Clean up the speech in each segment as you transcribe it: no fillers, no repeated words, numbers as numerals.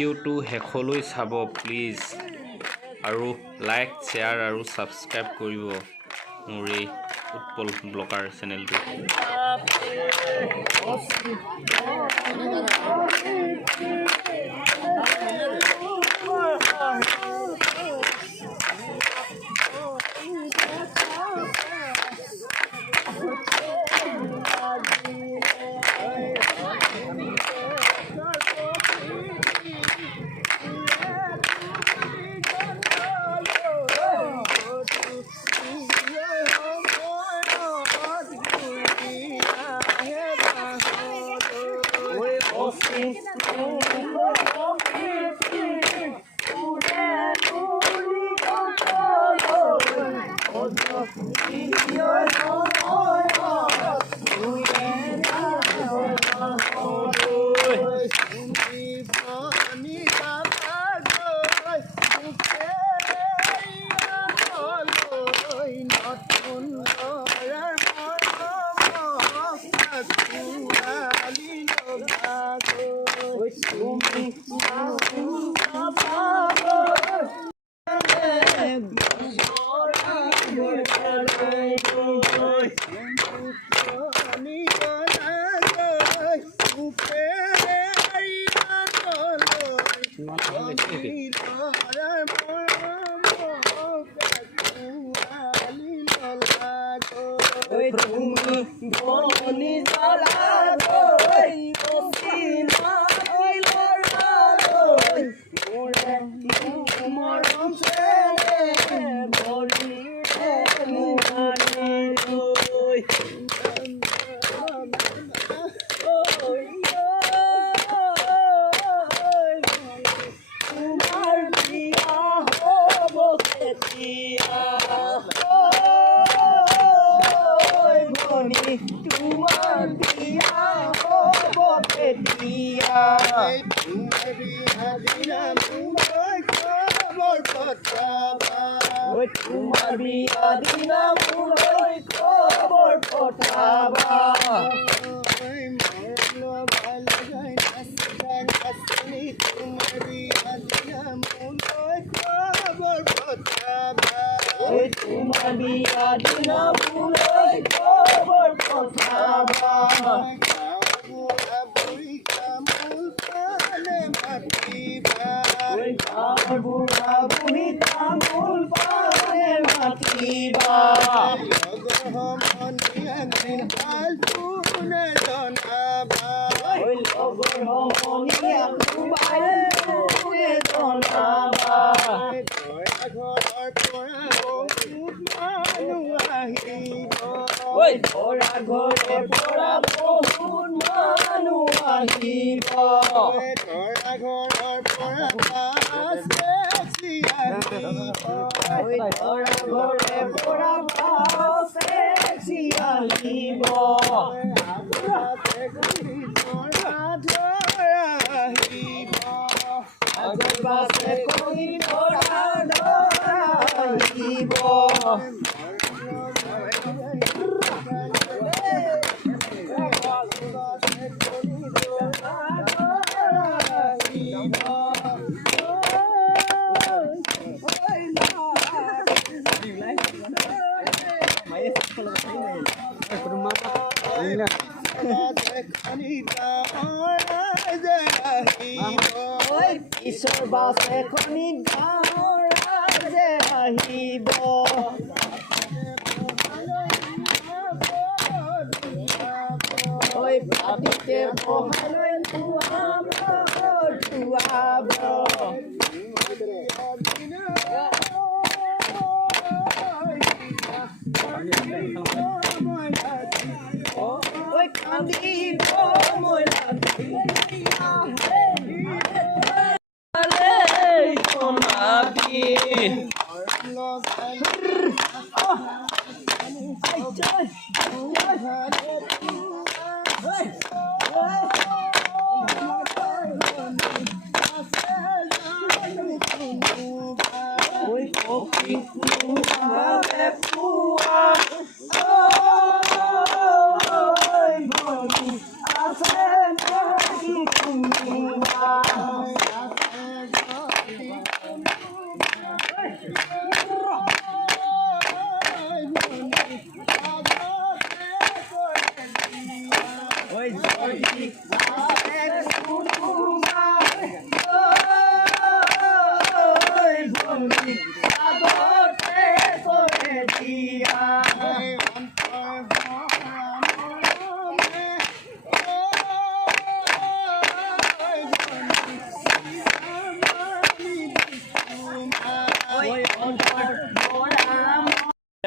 ভিডিঅ'টো শেষলৈ চাব প্লিজ আৰু লাইক শ্বেয়াৰ আৰু ছাবস্ক্ৰাইব কৰিব মোৰ এই উৎপল ব্লগাৰ চেনেলটো।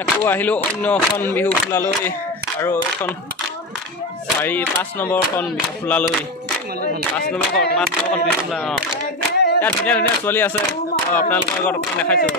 আকৌ আহিলোঁ অন্য এখন বিহু খোলালৈ আৰু এখন 4-5 নম্বৰখন বিহু খোলালৈ 5 নম্বৰখন বিহু খোলা ইয়াত ধুনীয়া ধুনীয়া ছোৱালী আছে আপোনালোকৰ আগত অকণ দেখাইছোঁ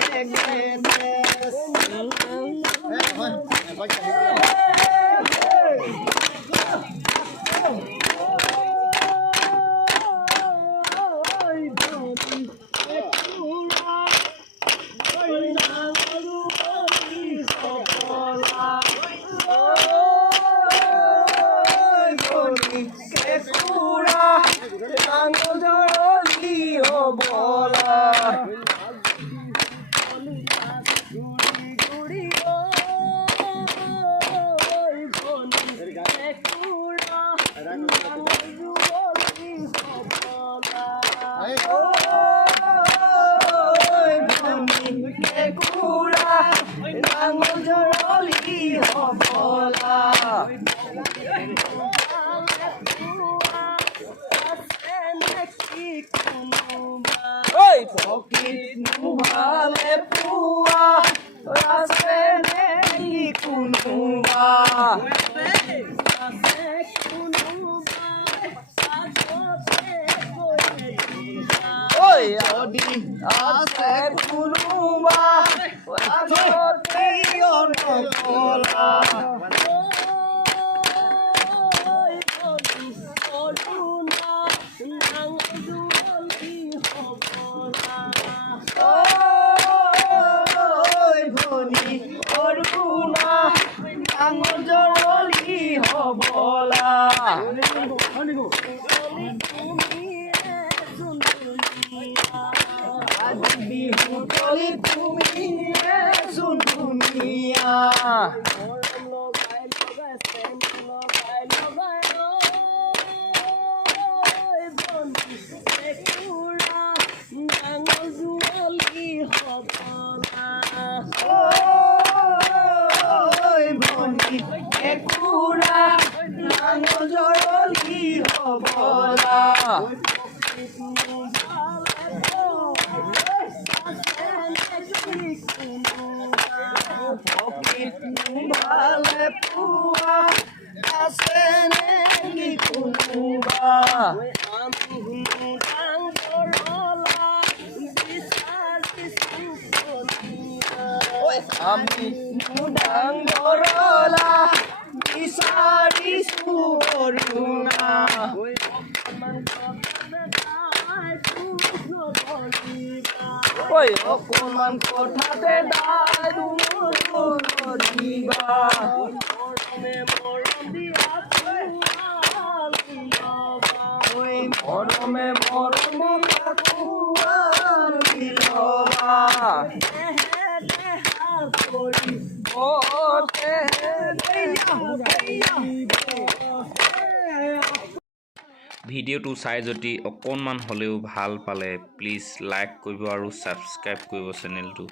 ভিডিঅ'টো চাই যদি অকণমান হ'লেও ভাল পালে প্লিজ লাইক কৰিব আৰু ছাবস্ক্ৰাইব কৰিব চেনেলটো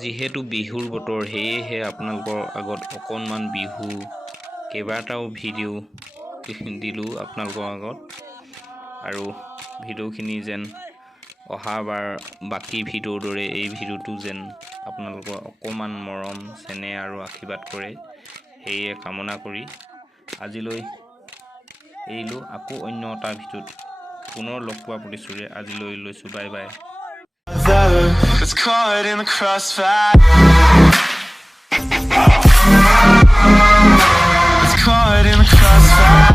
যিহেতু বিহুৰ বতৰ সেয়েহে আপোনালোকৰ আগত অকণমান বিহু কেইবাটাও ভিডিঅ' দিলোঁ আপোনালোকৰ আগত আৰু ভিডিঅ'খিনি যেন অহাবাৰ বাকী ভিডিঅ'ৰ দৰে এই ভিডিঅ'টো যেন আপোনালোকৰ অকণমান মৰম চেনেহ আৰু আশীৰ্বাদ কৰে সেয়ে কামনা কৰি আজিলৈ এৰিলোঁ আকৌ অন্য এটা ভিডিঅ'ত পুনৰ লগ পোৱা প্ৰতিশ্ৰুতিৰে আজিলৈ লৈছোঁ bye bye It's caught in the crossfire.